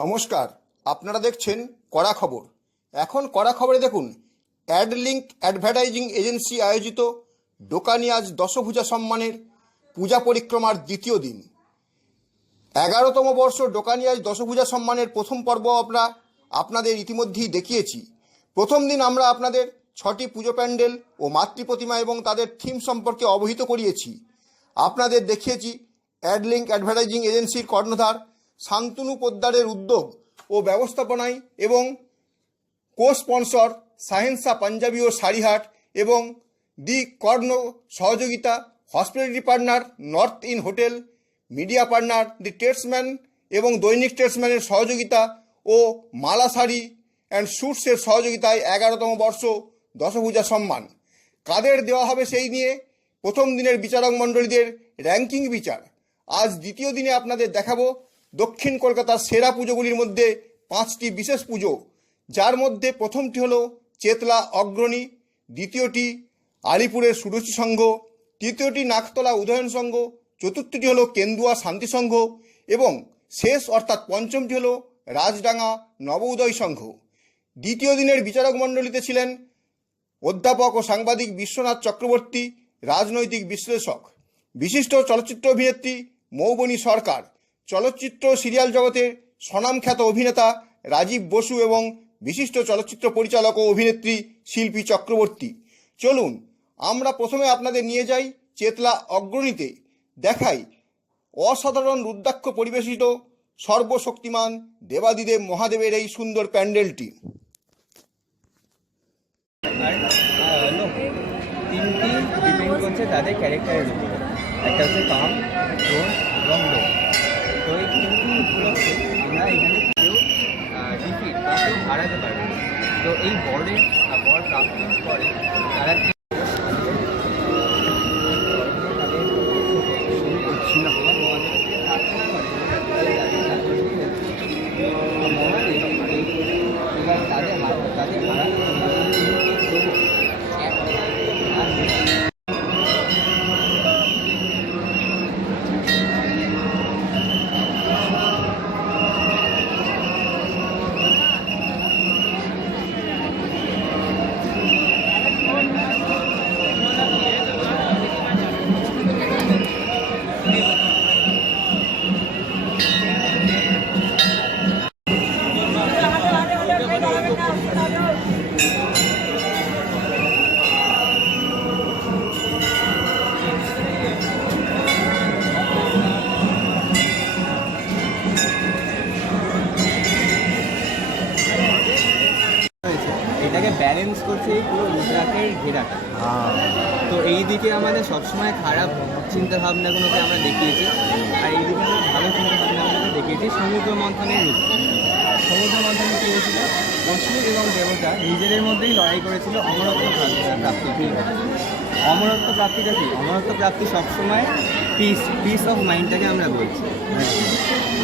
নমস্কার, আপনারা দেখছেন কড়া খবর। এখন কড়া খবরে দেখুন অ্যাড লিঙ্ক অ্যাডভার্টাইজিং এজেন্সি আয়োজিত ডোকানি আজ দশভূজা সম্মানের পূজা পরিক্রমার দ্বিতীয় দিন। এগারোতম বর্ষ ডোকানিয়াজ দশভূজা সম্মানের প্রথম পর্ব আমরা আপনাদের ইতিমধ্যেই দেখিয়েছি। প্রথম দিন আমরা আপনাদের ছটি পুজো প্যান্ডেল ও মাতৃ প্রতিমা এবং তাদের থিম সম্পর্কে অবহিত করিয়েছি। আপনাদের দেখিয়েছি অ্যাডলিঙ্ক অ্যাডভার্টাইজিং এজেন্সির কর্ণধার শান্তনু পোদ্দারের উদ্যোগ ও ব্যবস্থাপনায় এবং কো স্পন্সর সাহেন্সা পাঞ্জাবি ও শাড়িহাট এবং দি কর্ণ সহযোগিতা, hospitality partner, north inn hotel, media partner, the Statesman এবং দৈনিক টেটসম্যানের সহযোগিতা ও মালা শাড়ি অ্যান্ড স্যুটসের সহযোগিতায় এগারোতম বর্ষ দশভূজা সম্মান। কাদের দেওয়া হবে সেই নিয়ে প্রথম দিনের বিচারক মণ্ডলীদের র্যাঙ্কিং বিচার। আজ দ্বিতীয় দিনে আপনাদের দেখাবো দক্ষিণ কলকাতার সেরা পুজোগুলির মধ্যে পাঁচটি বিশেষ পুজো। যার মধ্যে প্রথমটি হলো চেতলা অগ্রণী, দ্বিতীয়টি আলিপুরের সুরুচি সংঘ, তৃতীয়টি নাকতলা উদয়ন সংঘ, চতুর্থটি হলো কেন্দুয়া শান্তি সংঘ এবং শেষ অর্থাৎ পঞ্চমটি হলো রাজডাঙ্গা নব উদয় সংঘ। দ্বিতীয় দিনের বিচারক মণ্ডলীতে ছিলেন অধ্যাপক ও সাংবাদিক বিশ্বনাথ চক্রবর্তী, রাজনৈতিক বিশ্লেষক। বিশিষ্ট চলচ্চিত্র অভিনেত্রী মৌবনী সরকার। চলচ্চিত্র সিরিয়াল জগতের স্বনামখ্যাত অভিনেতা রাজীব বসু এবং বিশিষ্ট চলচ্চিত্র পরিচালক ও অভিনেত্রী শিল্পী চক্রবর্তী। চলুন, আমরা প্রথমে আপনাদের নিয়ে যাই চেতলা অগ্রণীতে। দেখাই, অসাধারণ রুদ্রাক্ষ পরিবেশিত, সর্বশক্তিমান দেবাদিদেব মহাদেবের এই সুন্দর প্যান্ডেলটি। তিনটি করছে তাদের ক্যারেক্টারের একটা হচ্ছে কাম এবং তো এই উপলক্ষে আমরা এখানে কেউ ডিফিট বা কেউ হারাতে পারবে তো এই বরের বর প্রাপ্তির পরে তারা অসুর এবং দেবতা নিজেদের মধ্যেই লড়াই করেছিল অমরত্ব প্রাপ্তি- অমরত্ব প্রাপ্তিটা কি? অমরত্ব প্রাপ্তি সবসময় পিস পিস অফ মাইন্ডটাকে আমরা বলছি।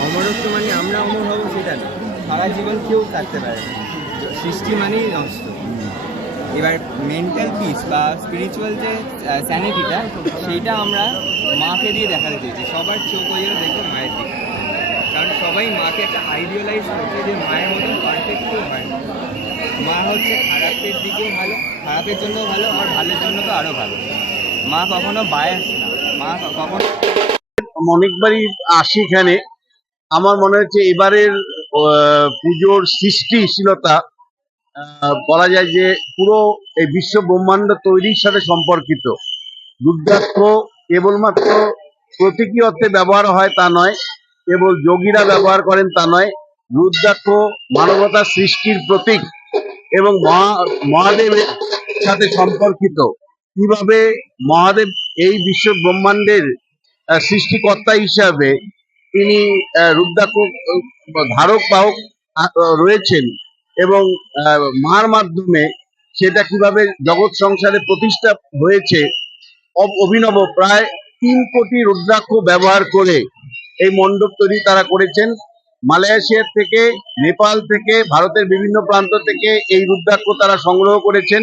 অমরত্ব মানে আমরা অমর হব সেটা না। সারা জীবন কেউ থাকতে পারে সৃষ্টি মানেই নষ্ট। এবার মেন্টাল পিস বা স্পিরিচুয়াল যে স্যানিটিটা সেইটা আমরা মাকে দিয়ে দেখাতে চেয়েছি সবার চোখ জন্য দেখবে মায়ের দিকে। সবাই মাকে একটা আইডিয়ালাইজ করছে যে মায়ের মতন পারফেক্ট কেউ হয় মা হচ্ছে খারাপের দিকেও ভালো, খারাপের জন্য ভালো আর ভালোর জন্য তো আরও ভালো। মা কখনো বায়াস না, মা কখনো অনেকবারই আসি এখানে। আমার মনে হচ্ছে এবারের পুজোর সৃষ্টিশীলতা বলা যায় যে পুরো এই বিশ্ব ব্রহ্মাণ্ড তৈরির সাথে সম্পর্কিত। রুদ্রাক্ষ কেবলমাত্র প্রতীকী অর্থে ব্যবহার হয় তা নয় কেবল যোগীরা ব্যবহার করেন তা নয়, রুদ্রাক্ষ মানবতার সৃষ্টির প্রতীক এবং মহা, মহাদেবের সাথে সম্পর্কিত। কীভাবে মহাদেব এই বিশ্ব ব্রহ্মাণ্ডের সৃষ্টিকর্তা হিসাবে তিনি রুদ্রাক্ষ ধারক, বাহক রয়েছেন এবং মার মাধ্যমে সেটা কীভাবে জগৎ সংসারে প্রতিষ্ঠা হয়েছে অভিনব। প্রায় তিন কোটি রুদ্রাক্ষ ব্যবহার করে এই মণ্ডপ তৈরি তারা করেছেন। মালয়েশিয়ার থেকে, নেপাল থেকে, ভারতের বিভিন্ন প্রান্ত থেকে এই রুদ্রাক্ষ তারা সংগ্রহ করেছেন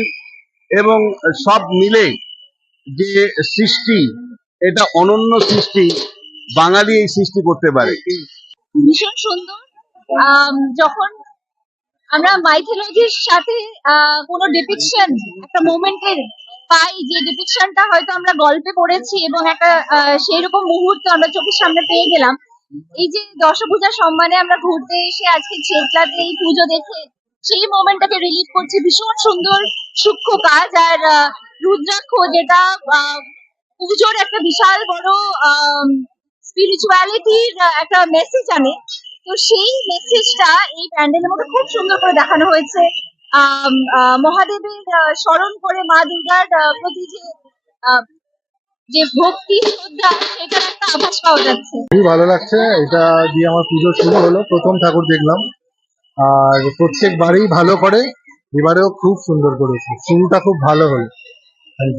এবং সব মিলে যে সৃষ্টি, এটা অনন্য সৃষ্টি, বাঙালি এই সৃষ্টি করতে পারে। ভীষণ সুন্দর। যখন আমরা মাইথোলজির সাথে কোনো ডিপিকশন একটা মোমেন্টের পাই যে ডিপিকশনটা হয়তো আমরা গল্পে পড়েছি এবং একটা সেই রকম মুহূর্ত আমরা চোখের সামনে পেয়ে গেলাম। এই যে দশপূজা সম্মানে আমরা ঘুরতে এসে আজকে চেতলাতে এই পুজো দেখে সেই মোমেন্টটাকে রিলিভ করছে। ভীষণ সুন্দর, সূক্ষ্ম কাজ আর রুদ্রাক্ষ যেটা পুজোর একটা বিশাল বড় স্পিরিচুয়ালিটির একটা মেসেজ আনে। তো সেই মেসেজটা এই প্যান্ডেলের মধ্যে খুব সুন্দর করে দেখানো হয়েছে। মহাদেবের স্মরণ করে মা দুর্গার প্রতি যে যে ভক্তি শ্রদ্ধা সেটার একটা আভাস পাওয়া যাচ্ছে। খুবই ভালো লাগছে। এটা দিয়ে আমার পুজো শুরু হলো। প্রথম ঠাকুর দেখলাম। আর প্রত্যেকবারেই ভালো করে। এবারেও খুব সুন্দর করেছে। শুরুটা খুব ভালো হলো। থ্যাংক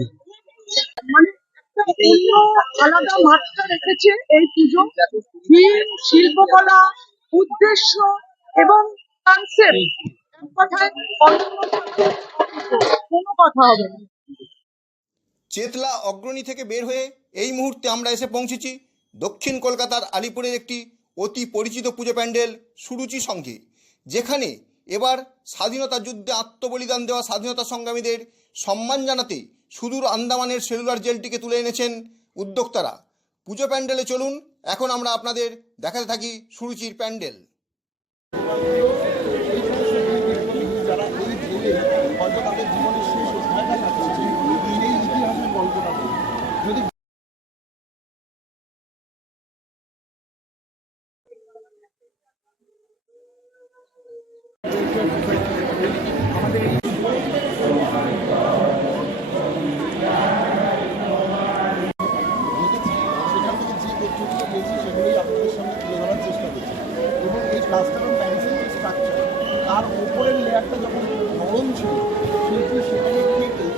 ইউ আলাদা মাত্রা রেখেছে এই পুজো। শিল্পকলা উদ্দেশ্য এবং কনসেপ্ট চেতলা অগ্রণী থেকে বের হয়ে এই মুহূর্তে আমরা এসে পৌঁছেছি দক্ষিণ কলকাতার আলিপুরের একটি অতি পরিচিত পুজো প্যান্ডেল সুরুচি সঙ্গে যেখানে এবার স্বাধীনতা যুদ্ধে আত্মবলিদান দেওয়া স্বাধীনতা সংগ্রামীদের সম্মান জানাতে সুদূর আন্দামানের সেলুলার জেলটিকে তুলে এনেছেন উদ্যোক্তারা। পুজো প্যান্ডেলে চলুন, এখন আমরা আপনাদের দেখাতে থাকি সুরুচির প্যান্ডেল। প্লাস্টার অফ প্যারিসের যে স্ট্রাকচার তার উপরের লেয়ারটা যখন গরম ছিল শিল্পী কেটে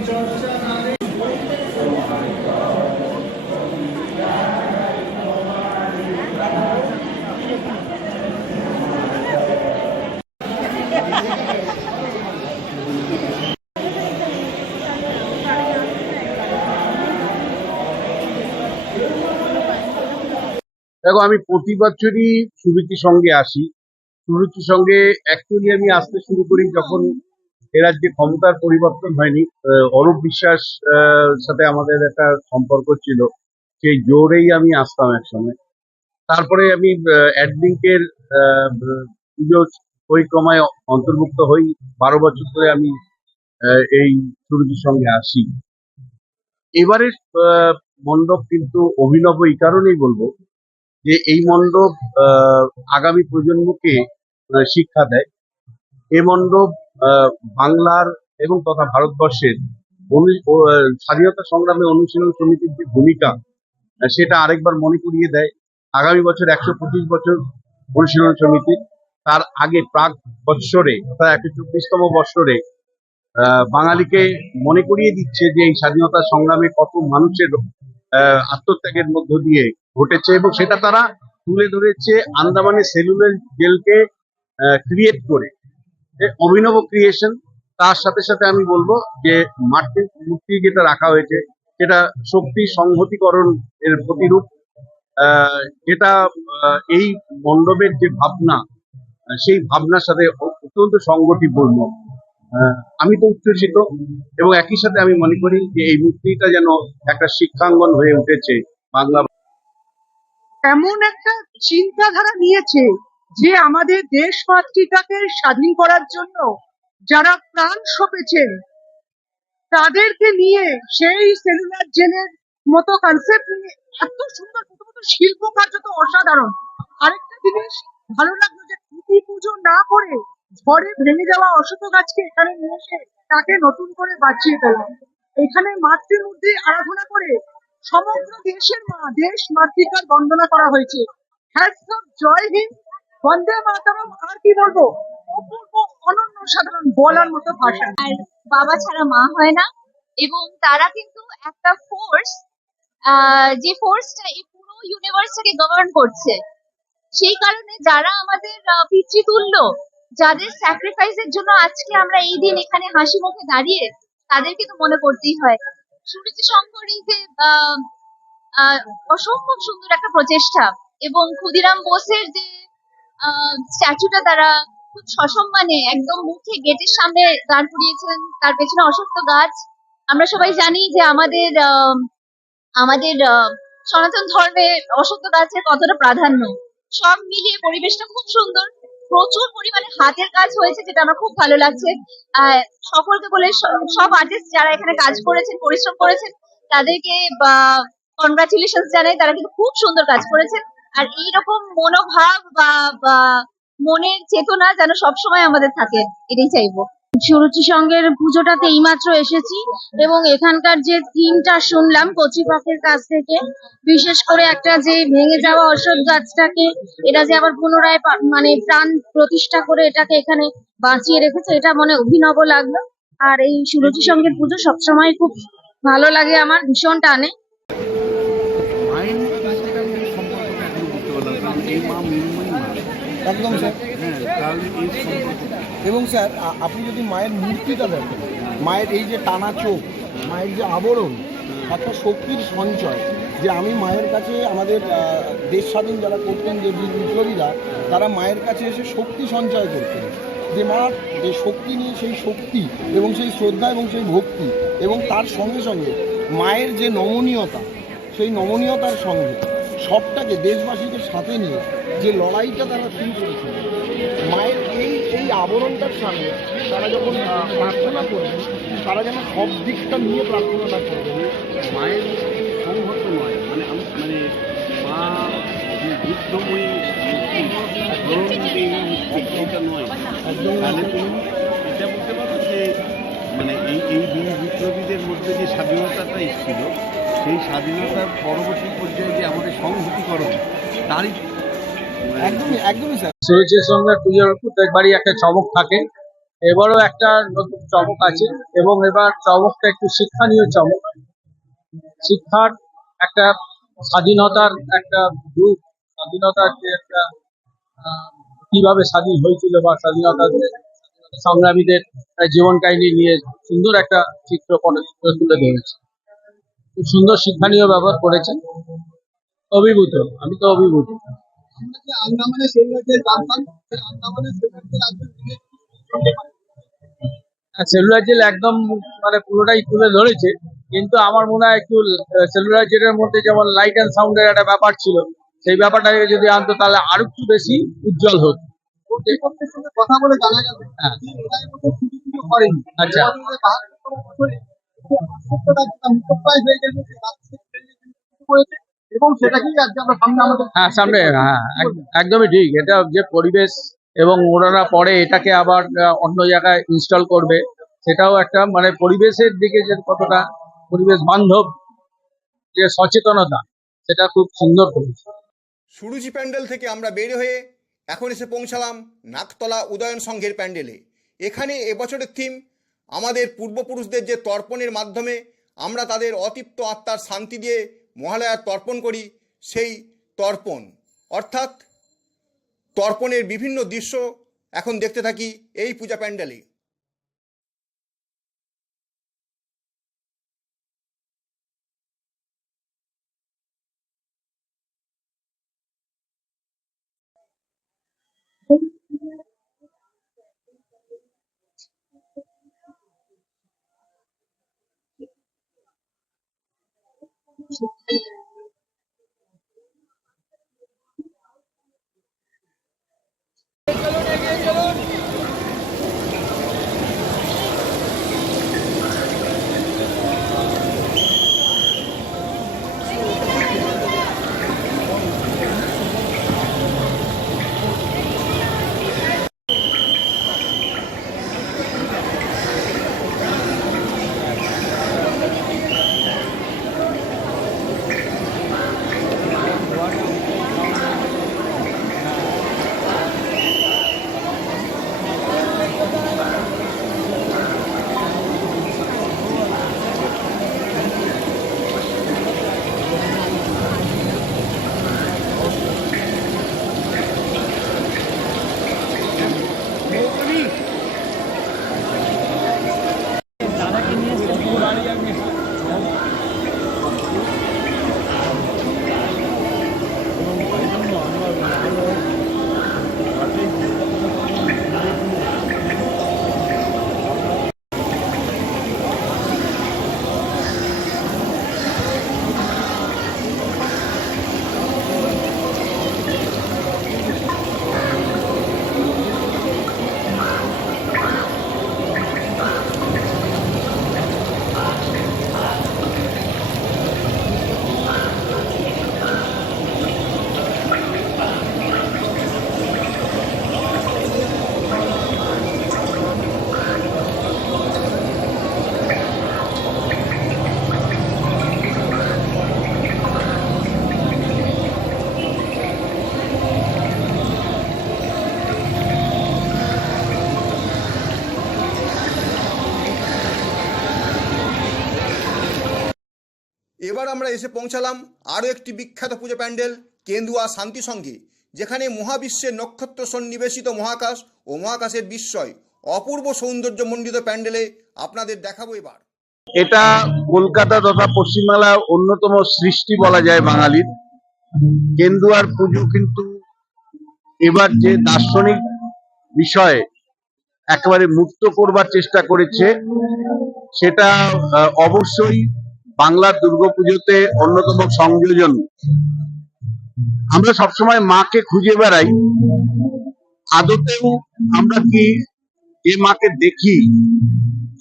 দেখো, আমি প্রতি বছরই সুরুচির সঙ্গে আসি। সুরুচির সঙ্গে অ্যাকচুয়ালি আমি আসতে শুরু করি যখন এ রাজ্যে ক্ষমতার পরিবর্তন হয়নি। অরূপ বিশ্বাস সাথে আমাদের একটা সম্পর্ক ছিল। সেই জোরেই আমি আসতাম একসময়। তারপরে আমি অ্যাডলিঙ্কের পুজো পরিক্রমায় অন্তর্ভুক্ত হই। বারো বছর ধরে আমি এই সুরুচির সঙ্গে আসি। এবারের মণ্ডপ কিন্তু অভিনব এই কারণেই বলব যে এই মণ্ডপ আগামী প্রজন্মকে শিক্ষা দেয়। এই মণ্ডপ বাংলার এবং তথা ভারতবর্ষের স্বাধীনতা সংগ্রামে অনুশীলন সমিতির যে ভূমিকা সেটা আরেকবার মনে করিয়ে দেয় আগামী বছর একশো পঁচিশ বছর অনুশীলন সমিতি। তার আগে প্রাক বৎসরে অর্থাৎ একশো চব্বিশতম বৎসরে বাঙালিকে মনে করিয়ে দিচ্ছে যে এই স্বাধীনতা সংগ্রামে কত মানুষের আত্মত্যাগের মধ্য দিয়ে ঘটেছে এবং সেটা তারা তুলে ধরেছে আন্দামানের সেলুলার জেলকে ক্রিয়েট করে। অভিনব ক্রিয়েশন তার সাথে সাথে আমি বলব যে মাটির মূর্তি যেটা রাখা হয়েছে, সেটা শক্তি সংহতিকরণ এর প্রতিরূপ। এটা এই মণ্ডপের যে ভাবনা সেই ভাবনার সাথে অত্যন্ত সংগতিপূর্ণ। আমি তো উচ্ছ্বসিত এবং একই সাথে আমি মনে করি যে এই মূর্তিটা যেন একটা শিক্ষাঙ্গন হয়ে উঠেছে বাংলা এমন একটা চিন্তাধারা নিয়েছে যে আমাদের দেশ মাতৃকাকে স্বাধীন করার জন্য যারা প্রাণ সপেছেন তাদেরকে নিয়ে সেই সেলুলার জেলের মতো কনসেপ্ট নিয়ে এত সুন্দর প্রথমত শিল্প কার্য তো অসাধারণ। আরেকটা জিনিস, ভালো লাগল যে খুঁটি পুজো না করে ঝড়ে ভেঙে যাওয়া অশত গাছকে এখানে নিয়ে এসে তাকে নতুন করে বাঁচিয়ে তোলা এখানে মাতৃমূর্তি আরাধনা করে সমগ্র দেশের মা দেশ মাতৃকার বন্দনা করা হয়েছে। হ্যাটস অফ জয় হিন্দ বন্দে মাতরম, আর কি বলব? অপূর্ব অনন্য সাধারণ বলার মতো ভাষা। আর বাবা ছাড়া মা হয় না, এবং তারা কিন্তু একটা ফোর্স যে ফোর্সটা এই পুরো ইউনিভার্সটাকে গভর্ন করছে। সেই কারণে যারা আমাদের পিতৃতুল্য, যাদের স্যাক্রিফাইসের জন্য আজকে আমরা এই দিন এখানে হাসি মুখে দাঁড়িয়ে তাদেরকে তো মনে করতেই হয়। সুরুচি শঙ্কর এই যে অসম্ভব সুন্দর একটা প্রচেষ্টা, এবং ক্ষুদিরাম বোসের যে স্ট্যাচুটা তারা খুব সসম্মানে একদম মুখে গেটের সামনে দাঁড় করিয়েছিলেন তার পেছনে অসংখ্য গাছ। আমরা সবাই জানি যে আমাদের আমাদের সনাতন ধর্মে অসত্য গাছের কতটা প্রাধান্য। সব মিলিয়ে পরিবেশটা খুব সুন্দর। প্রচুর পরিমাণে হাতের কাজ হয়েছে, যেটা আমার খুব ভালো লাগছে। সকলকে বলে সব আর্টিস্ট যারা এখানে কাজ করেছেন, পরিশ্রম করেছেন, তাদেরকে কনগ্রাচুলেশন জানাই। তারা কিন্তু খুব সুন্দর কাজ করেছেন। আর এইরকম মনোভাব বা মনের চেতনা যেন সবসময় আমাদের থাকে, এটাই চাইব। সুরুচি সঙ্গের পুজোটাতে এইমাত্র এসেছি এবং এখানকার যে থিমটা শুনলাম কচিপাকের কাছ থেকে, বিশেষ করে একটা যে ভেঙে যাওয়া অশোক গাছটাকে, এটা যে আবার পুনরায় মানে প্রাণ প্রতিষ্ঠা করে এটাকে এখানে বাঁচিয়ে রেখেছে, এটা মনে অভিনব লাগল। আর এই সুরুচি সঙ্গের পুজো সবসময় খুব ভালো লাগে আমার, ভীষণ টানে মায়ের কাছ থেকে আমি এই সম্পর্কটা এখনও বুঝতে পারলাম কারণ এই মা মৃন্ময়ী মা একদম, স্যার। এবং, স্যার আপনি যদি মায়ের মূর্তিটা দেখেন, মায়ের এই যে টানা চোখ, মায়ের যে আবরণ, একটা শক্তির সঞ্চয়, যে আমি মায়ের কাছে আমাদের দেশ স্বাধীন যারা করতেন, যে বীর বিপ্লবীরা, তারা মায়ের কাছে এসে শক্তি সঞ্চয় করতেন। যে মা, যে শক্তি নিয়ে সেই শক্তি এবং সেই শ্রদ্ধা এবং সেই ভক্তি এবং তার সঙ্গে সঙ্গে মায়ের যে নমনীয়তা, সেই নমনীয়তার সঙ্গে সবটাকে দেশবাসীকে সাথে নিয়ে যে লড়াইটা তারা শুরু করেছিল মায়ের এই এই আবরণটার সামনে তারা যখন প্রার্থনা করবেন তারা যেন সব দিকটা নিয়ে প্রার্থনাটা করবেন মায়ের সংহত নয় মানে আমি মানে মা যে বুদ্ধময়ী ধরুন এটা নয়। তাহলে তুমি এটা বলতে পারো যে মানে এই এই বীর বিপ্লবীদের মধ্যে যে স্বাধীনতাটা এসেছিল সেই স্বাধীনতার পরবর্তী পর্যায়ে যে আমাদের সংহতিকরণ তারই একদমই একদমই স্যার। সুরুচির সঙ্গে পুজোর প্রত্যেকবারই একটা চমক থাকে। এবারও একটা নতুন চমক আছে এবং এবার চমকটা একটু শিক্ষণীয় চমক। শিক্ষার একটা স্বাধীনতার একটা রূপ স্বাধীনতার যে একটা আহ, কীভাবে স্বাধীন হয়েছিল বা স্বাধীনতা সংগ্রামীদের জীবন কাহিনী নিয়ে সুন্দর একটা চিত্র তুলে ধরেছে। খুব সুন্দর শিক্ষণীয় ব্যবহার করেছেন। অভিভূত আমি তো অভিভূত। রাজ্যের সেলুলার জেল একদম মানে পুরোটাই তুলে ধরেছে কিন্তু আমার মনে হয় একটু সেলুলার জেলের মধ্যে যেমন লাইট অ্যান্ড সাউন্ডের একটা ব্যাপার ছিল সেই ব্যাপারটাকে যদি আনতো তাহলে আরও একটু বেশি উজ্জ্বল হতো। কথা বলে জানা গেল। হ্যাঁ। আচ্ছা। হয়ে হ্যাঁ একদমই ঠিক। এটা যে পরিবেশ এবং ওনারা পরে এটাকে আবার অন্য জায়গায় ইনস্টল করবে, সেটাও একটা মানে পরিবেশের দিকে যে কতটা পরিবেশ বান্ধব, যে সচেতনতা, সেটা খুব সুন্দর করেছে। সুরুচি প্যান্ডেল থেকে আমরা বের হয়ে এখন এসে পৌঁছালাম নাকতলা উদয়ন সংঘের প্যান্ডেলে। এখানে এবছরের থিম আমাদের পূর্বপুরুষদের যে তর্পণের মাধ্যমে আমরা তাদের অতৃপ্ত আত্মার শান্তি দিয়ে মহালয়ার তর্পণ করি, সেই তর্পণ। অর্থাৎ তর্পণের বিভিন্ন দৃশ্য এখন দেখতে থাকি এই পূজা প্যান্ডেলে। sufrir এবার আমরা এসে পৌঁছালাম আরও একটি বিখ্যাত পুজো প্যান্ডেল, কেন্দুয়া শান্তি সঙ্গে যেখানে মহাবিশ্বের নক্ষত্র সন্নিবেশিত মহাকাশ ও মহাকাশের বিস্ময়, অপূর্ব সৌন্দর্যমণ্ডিত প্যান্ডেলে আপনাদের দেখাবো এবার। এটা কলকাতা তথা পশ্চিমবাংলার অন্যতম সৃষ্টি বলা যায় বাঙালির। কেন্দুয়ার পুজো কিন্তু এবার যে দার্শনিক বিষয়ে একেবারে মুক্ত করবার চেষ্টা করেছে, সেটা অবশ্যই বাংলার দুর্গাপুজোতে অন্যতম সংযোজন। আমরা সবসময় মাকে খুঁজে বেড়াই। আদতেও আমরা কি যে মাকে দেখি?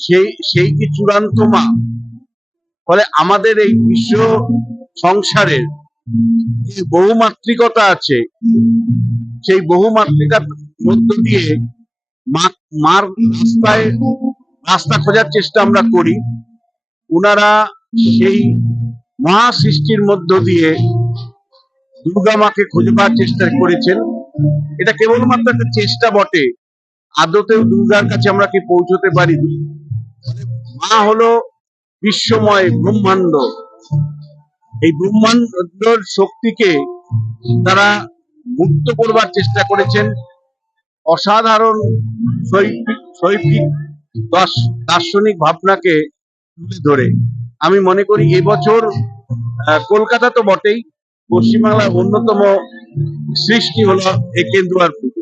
সেই সেই কি চূড়ান্ত মা? ফলে আমাদের এই বিশ্ব সংসারের যে বহুমাত্রিকতা আছে, সেই বহুমাত্রিকার মধ্য দিয়ে মা, মার রাস্তায় রাস্তা খোঁজার চেষ্টা আমরা করি। ওনারা সেই মহা সৃষ্টির মধ্য দিয়ে দুর্গা মাকে খুঁজবার চেষ্টা করেছেন। এটা কেবলমাত্র একটা চেষ্টা বটে। আদতেও দুর্গার কাছে আমরা কি পৌঁছতে পারি? মা হলো বিশ্বময় ব্রহ্মাণ্ড। এই ব্রহ্মাণ্ডর শক্তিকে তারা মুক্ত করবার চেষ্টা করেছেন। অসাধারণ শৈল্পিক শৈল্পিক দার্শ- দার্শনিক ভাবনাকে তুলে ধরে। আমি মনে করি এবছর কলকাতা তো বটেই পশ্চিমবাংলার অন্যতম সৃষ্টি হলো এই কেন্দুয়ার পুজো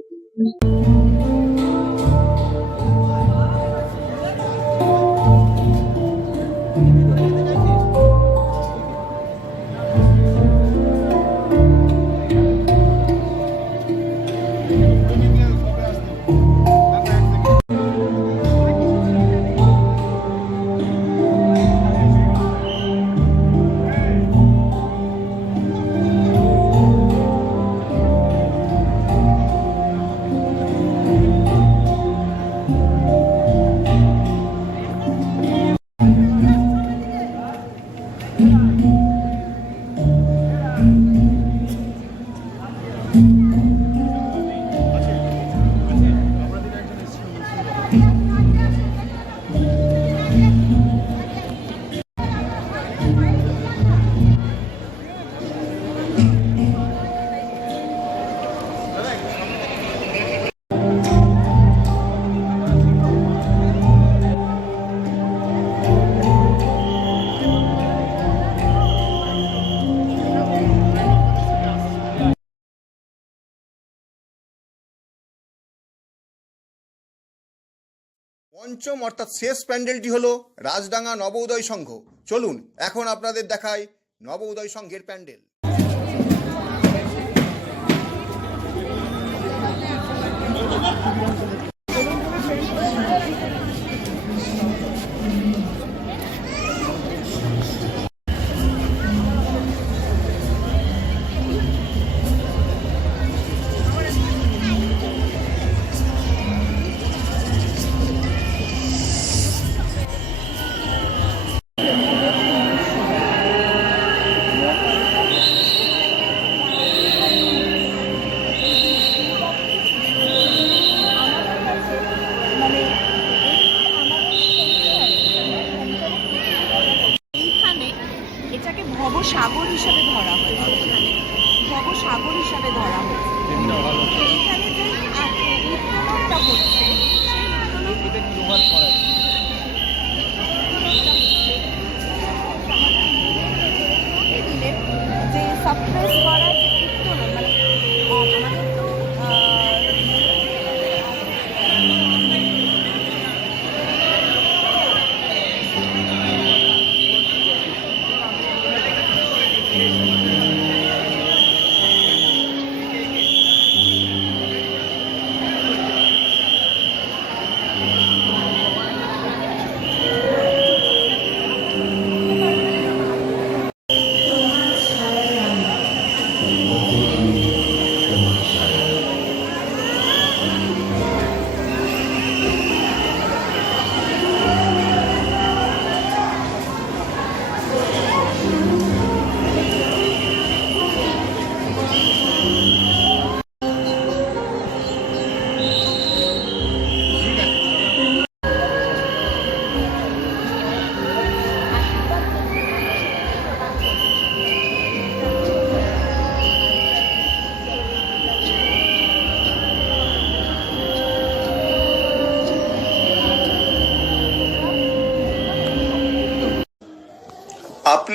পঞ্চম অর্থাৎ শেষ প্যান্ডেলটি হলো রাজডাঙ্গা নবোদয় সংঘ। চলুন, এখন আপনাদের দেখায় নবোদয় সংঘের প্যান্ডেল।